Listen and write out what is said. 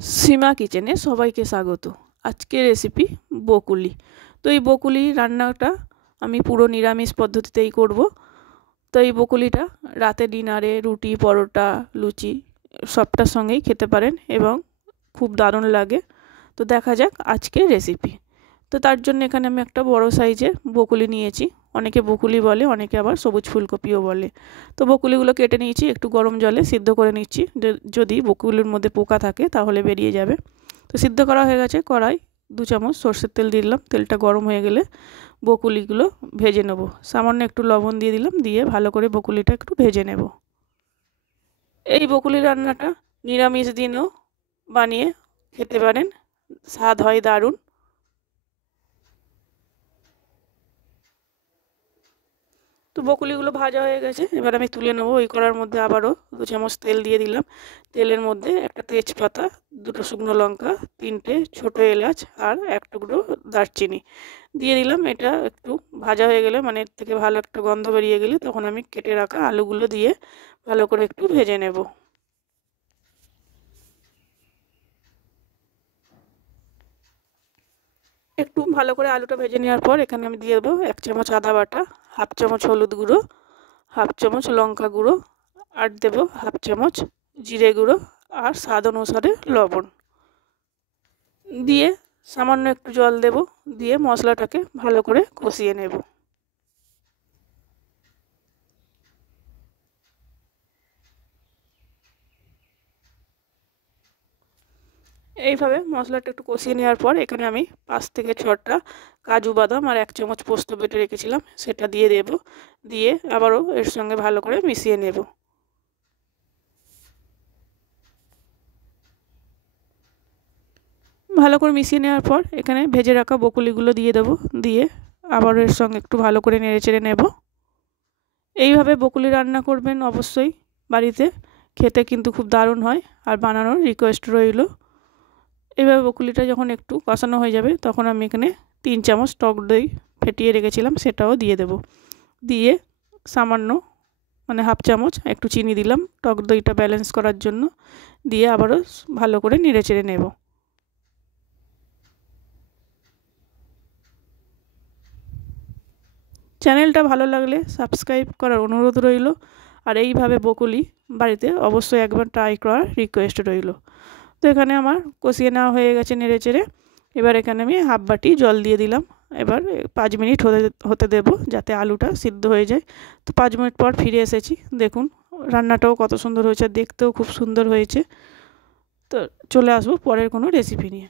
সীমা কিচেনে সবাইকে স্বাগত। আজকের রেসিপি বকুলি। তো এই বকুলি রান্নাটা আমি পুরো নিরামিষ পদ্ধতিতেই করব। তো এই বকুলিটা রাতে ডিনারে রুটি, পরোটা, লুচি সবটার সঙ্গেই খেতে পারেন এবং খুব দারুণ লাগে। তো দেখা যাক আজকের রেসিপি। তো তার জন্য এখানে আমি একটা বড় সাইজের বকুলি নিয়েছি। অনেকে বকুলি বলে, অনেকে আবার সবুজ ফুলকপিও বলে। তো বকুলিগুলো কেটে নিয়েছি, একটু গরম জলে সিদ্ধ করে নিচ্ছি। যদি বকুলির মধ্যে পোকা থাকে তাহলে বেরিয়ে যাবে। তো সিদ্ধ করা হয়ে গেছে। কড়াই 2 চামচ সরষের তেল দিয়ে দিলাম। তেলটা গরম হয়ে গেলে বকুলিগুলো ভেজে নেব। সামান্য একটু লবণ দিয়ে দিলাম, দিয়ে ভালো করে বকুলিটা একটু ভেজে নেব। এই বকুলি রান্নাটা নিরামিষ দিনেও বানিয়ে খেতে পারেন, স্বাদ হয় দারুণ। তো বকুলিগুলো ভাজা হয়ে গেছে, এবার আমি তুলে নেবো। ওই কড়ার মধ্যে আবারও 2 চামচ তেল দিয়ে দিলাম। তেলের মধ্যে একটা তেজপাতা, 2টো শুকনো লঙ্কা, 3টে ছোটো এলাচ আর 1 টুকরো দারচিনি দিয়ে দিলাম। এটা একটু ভাজা হয়ে গেলে, মানে এর থেকে ভালো একটা গন্ধ বেরিয়ে গেলে, তখন আমি কেটে রাখা আলুগুলো দিয়ে ভালো করে একটু ভেজে নেব। একটু ভালো করে আলুটা ভেজে নেওয়ার পর এখানে আমি দিয়ে দেবো 1 চামচ আদা বাটা, 1/2 চামচ হলুদ গুঁড়ো, 1/2 চামচ লঙ্কা গুঁড়ো, আর দেবো 1/2 চামচ জিরে গুঁড়ো আর স্বাদ অনুসারে লবণ দিয়ে সামান্য একটু জল দেব, দিয়ে মশলাটাকে ভালো করে কষিয়ে নেব। এইভাবে মশলাটা একটু কষিয়ে নেওয়ার পর এখানে আমি 5 থেকে 6টা কাজু বাদাম আর 1 চামচ পোস্ত বেটে রেখেছিলাম, সেটা দিয়ে দেব। দিয়ে আবারও এর সঙ্গে ভালো করে মিশিয়ে নেব। ভালো করে মিশিয়ে নেওয়ার পর এখানে ভেজে রাখা বকুলিগুলো দিয়ে দেবো, দিয়ে আবার এর সঙ্গে একটু ভালো করে নেড়েচেড়ে নেব। এইভাবে বকুলি রান্না করবেন অবশ্যই বাড়িতে, খেতে কিন্তু খুব দারুণ হয়। আর বানানোর রিকোয়েস্ট রইল। এইভাবে বকুলিটা যখন একটু কষানো হয়ে যাবে, তখন আমি এখানে 3 চামচ টক দই ফেটিয়ে রেখেছিলাম, সেটাও দিয়ে দেব। দিয়ে সামান্য, মানে 1/2 চামচ একটু চিনি দিলাম টক দইটা ব্যালেন্স করার জন্য। দিয়ে আবারও ভালো করে নেড়েচেড়ে নেব। চ্যানেলটা ভালো লাগলে সাবস্ক্রাইব করার অনুরোধ রইল। আর এইভাবে বকুলি বাড়িতে অবশ্যই একবার ট্রাই করার রিকোয়েস্ট রইল। তো এখানে আমার কষিয়ে নেওয়া হয়ে গেছে নেড়েচেড়ে। এবার এখানে আমি 1/2 বাটি জল দিয়ে দিলাম। এবার 5 মিনিট হতে দেব, যাতে আলুটা সিদ্ধ হয়ে যায়। তো 5 মিনিট পর ফিরে এসেছি। দেখুন রান্নাটাও কত সুন্দর হয়েছে, দেখতেও খুব সুন্দর হয়েছে। তো চলে আসবো পরের কোনো রেসিপি নিয়ে।